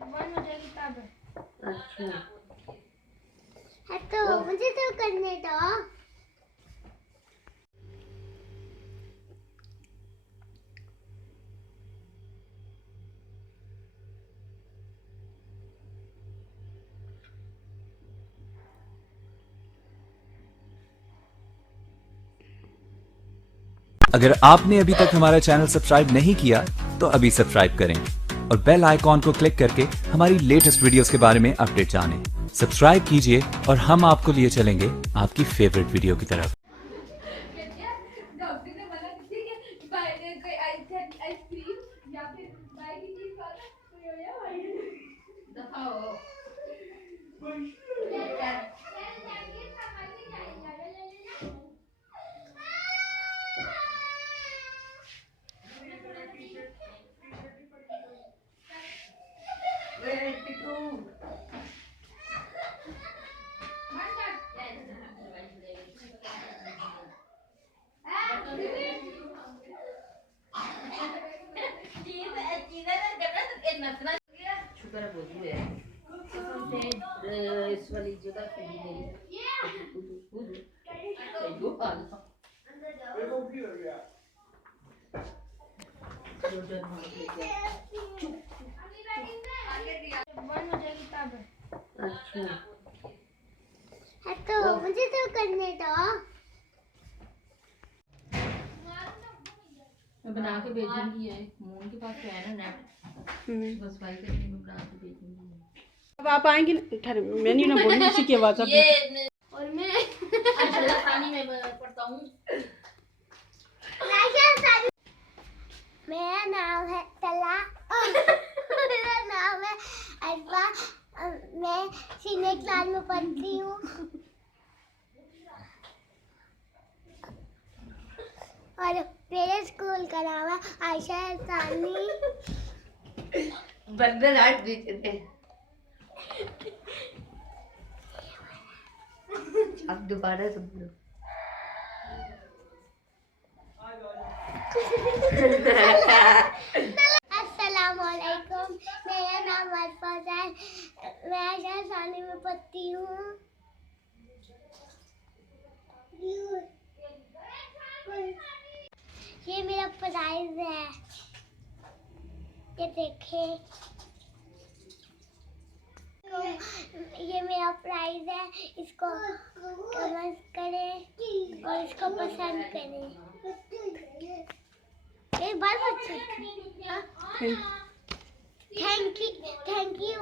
मुझे किताब है। अच्छा है तो मुझे तो करने दो। अगर आपने अभी तक हमारा चैनल सब्सक्राइब नहीं किया तो अभी सब्सक्राइब करें और बेल आइकॉन को क्लिक करके हमारी लेटेस्ट वीडियोस के बारे में अपडेट जानें। सब्सक्राइब कीजिए और हम आपको लिए चलेंगे आपकी फेवरेट वीडियो की तरफ। शुक्र है बहुत है इस वाली जगह पे मेरी दो हाल मुझे किताब है। अच्छा है तो मुझे तो करने दो। मैं बना के भेजूंगी है मोहन के पास तो है ना नेट बस वाई करके मैं बना के भेजूंगी। अब आप आएंगी ना मेन्यू ना बोली इसी की आवाज अब ये और मैं राजस्थानी में पढ़ता हूँ। मेरा नाम है तला मेरा नाम है अरबा। मैं सीनियर क्लास में पढ़ती हूँ। और मेरे स्कूल का नाम है आयशा सानी। बंदर हाथ दीजिए अब दोबारा सुन लो। अस्सलामुअलैकुम। मेरा नाम अरफाज है। मैं आयशा सानी में पढ़ती हूँ। ये मेरा प्राइज है। ये देखें। ये मेरा प्राइज है। इसको कमेंट करें और इसको पसंद करें। एक बार थैंक यू।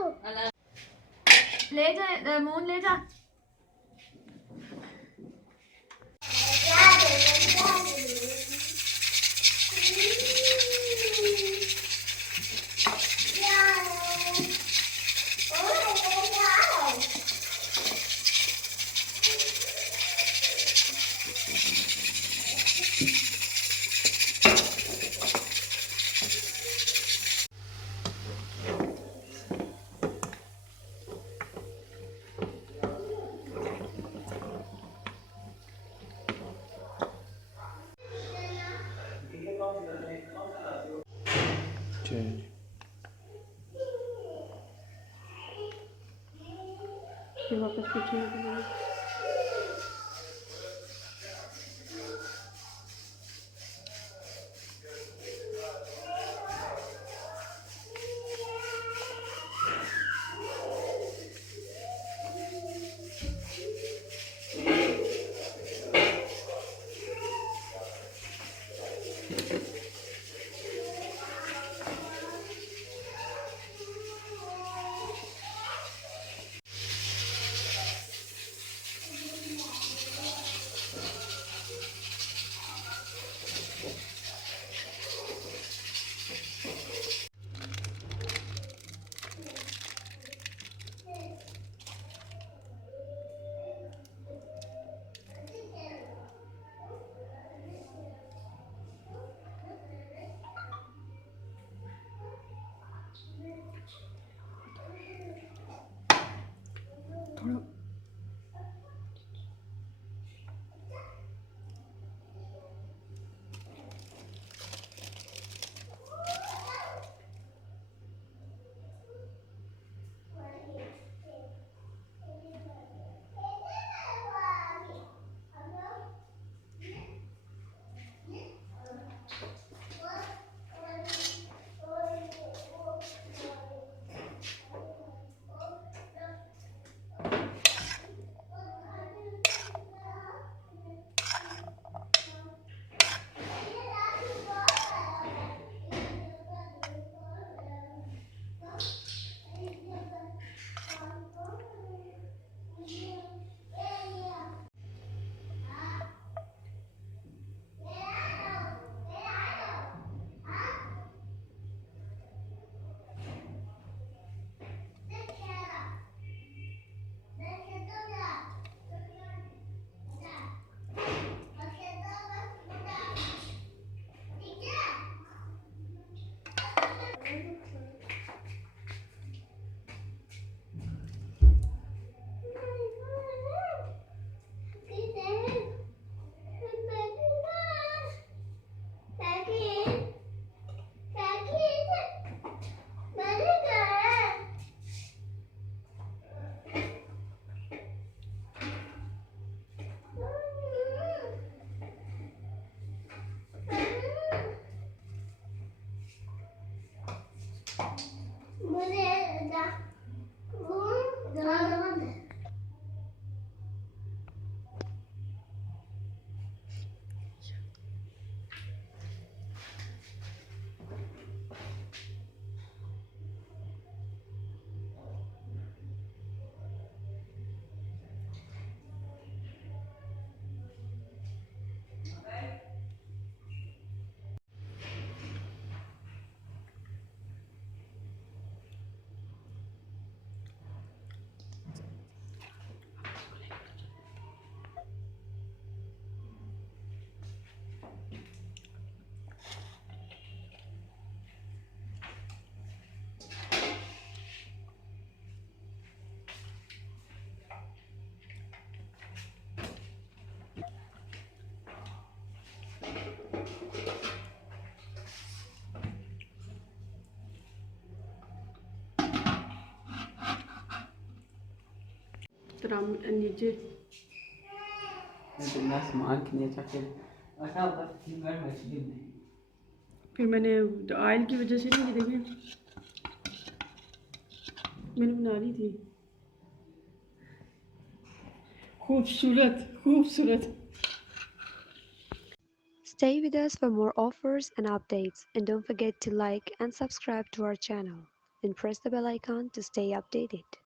ले जा मोहन ले जा। फिर वापस पीछे थोड़ा मुझे दा तो राम नीचे इतना सामान कितने चक्के अच्छा बस 3 मिनट मछली नहीं फिर मैंने ऑयल की वजह से नहीं देखिए मैंने बना ली थी खूबसूरत खूबसूरत Stay with us for more offers and updates, and don't forget to like and subscribe to our channel and press the bell icon to stay updated.